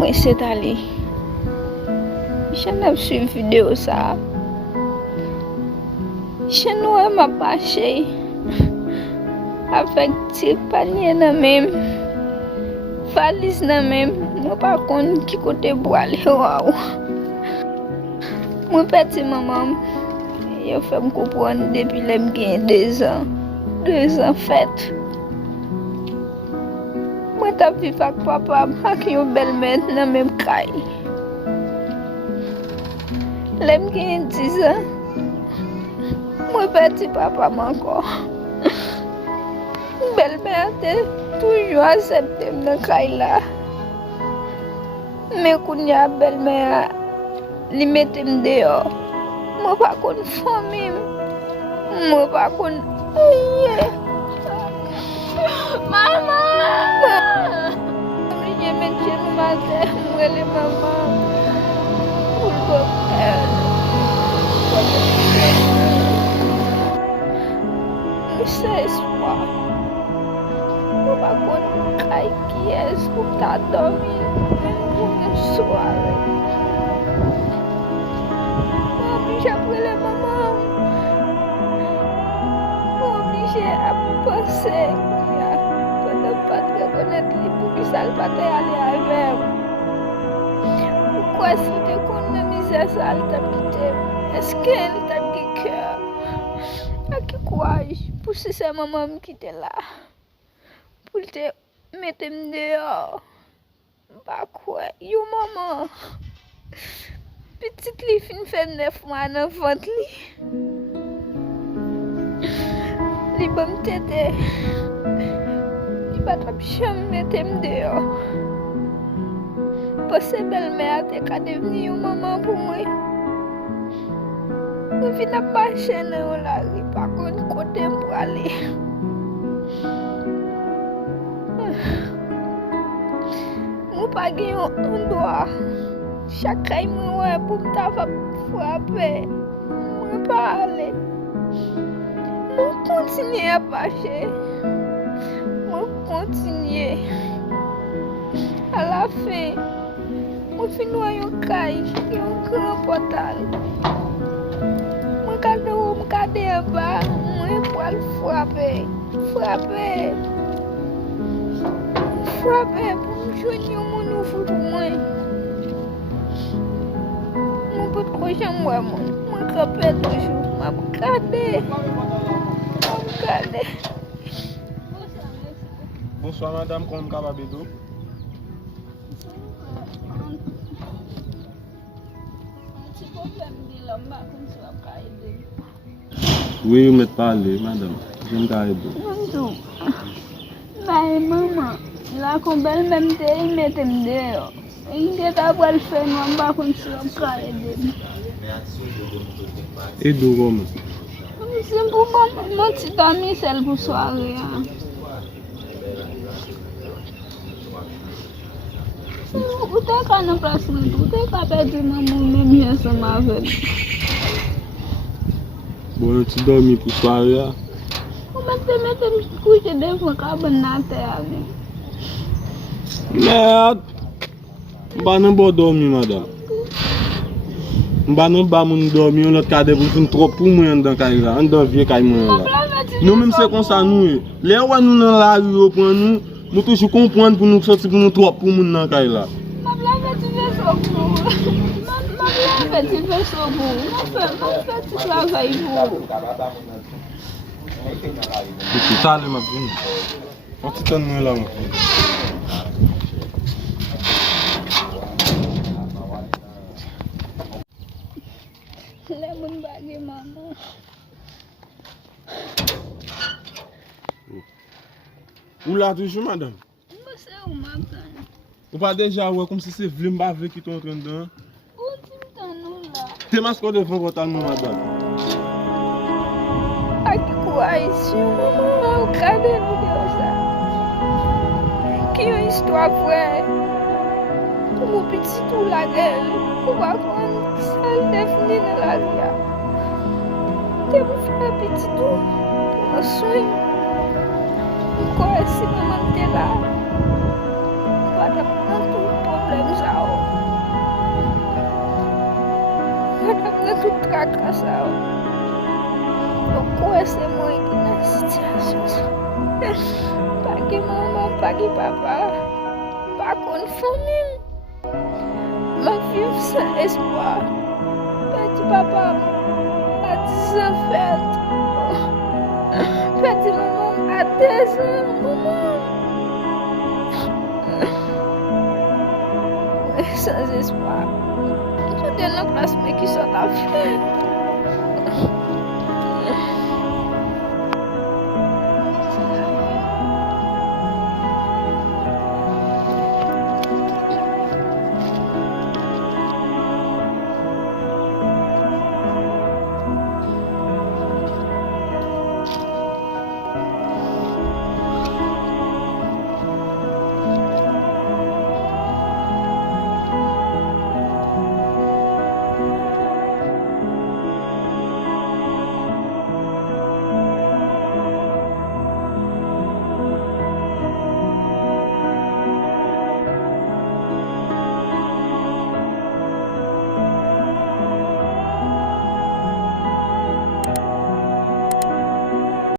Mwen se tali. Jen ap suiv video sa. Jen wè ma pache. Avèk ti panye nan mèm. Valiz nan mèm. Mwen pa kon ki kote pou ale waw. Mwen peti maman. Yo fè m kompran depi lem gen 2 ans. 2 ans fèt. Mwen tap viv ak papa ak yon belmen nan mèm kay. Lem gen 10 ans. Mwen peti papa manko. Belmen te toujou asepte m nan kay la. Men kounya belmen li mette m deyo. Mwen pa kon fomim. Mwen pa kon aye. Mama! Mwen men chen mate. Mwen le mama. Pour go mwen se espoir. Mwen pa kon kay ki es pou ta dormi. Mwen soare. J'appelais maman. Obligé à penser. Pendant pas de reconnaître les pour que ça ne pas aller avec. Pourquoi si tu connais misère ça elle t'a quitté? Est-ce qu'elle t'a dit cœur? À qui courage pour si c'est maman qui était là? Pour te mettre dehors. Pas quoi? Yo maman. Petite li fin fè 9 mois nan vant li. Li bam tete. Li pat ap jam metem deyo. Pase belle-mère te ka deveni yon maman pou mwen. Mwen fin ap bache nan yon la ri pa kon kote m pou ale. Mwen pa gen yon doa. Chakray mwen wè pou mta frappe. Mwen pa ale. Mwen kontinye apache. Mwen kontinye. A la fin, mwen finwa yon kay, yon gran portal. Mwen kade ou mwen kade yaba, mwen pou al frappe. Frappe. Frappe pou mwen jwen yon moun ou fout mwen. Mwen pot kwa jan mwen krepe toujou. Mwen kade. Mwen kade. Bonsoir madame, comment vous allez? Oui, vous m'êtes parlé, madame. Je me garde. Bonjour. Bah, maman, la combelle même te il mette dehors. Il était à boire le fer, non, pas comme si on parlait de. Et d'où vous? C'est pour mon petit ami, celle pour soirée. Vous êtes qu'à une place, vous êtes qu'à perdre maman, même ensemble avec. Bon, tu dormis pour soirée? Vous mettez coucher devant le cabane. Merde! Je ne vais pas dormir, madame. Je ne vais pas dormir, on a trop pour moi dans le dans vieux caillou. Nous même c'est comme ça nous. Les gens nous dans la rue pour nous, nous toujours comprendre pour nous sortir pour nous trop pour nous dans caillou là. C'est ça le ma vie. On t'y donne là. Lemon bagi mama. Ou là toujours madame? C'est où maman? Ou pas déjà ouais comme si c'est vlim avec qui t'ont en train de. Où tu nous là? T'es masque devant votre nom madame. A qui quoi ici maman au cadre vidéo ça. Qui une histoire vraie. Mon petit tout la gueule. Pour voir comment ça définit dans la vie. T'es pour faire petit tout. Pour un soin. Pourquoi si maman t'es là? Pas madame nan tout problem sa yo. Madame nan tout traka sa yo. Yo kwe se mwen ki nan sityasyon sa. Pa ki maman, pa ki papa, pa kon famim. Ma viv sans espoir. Petit papa a 10 ans fait. Petit maman a 2 ans. Maman. Sans espoir. Tout est dans la place mais qui sont à faire.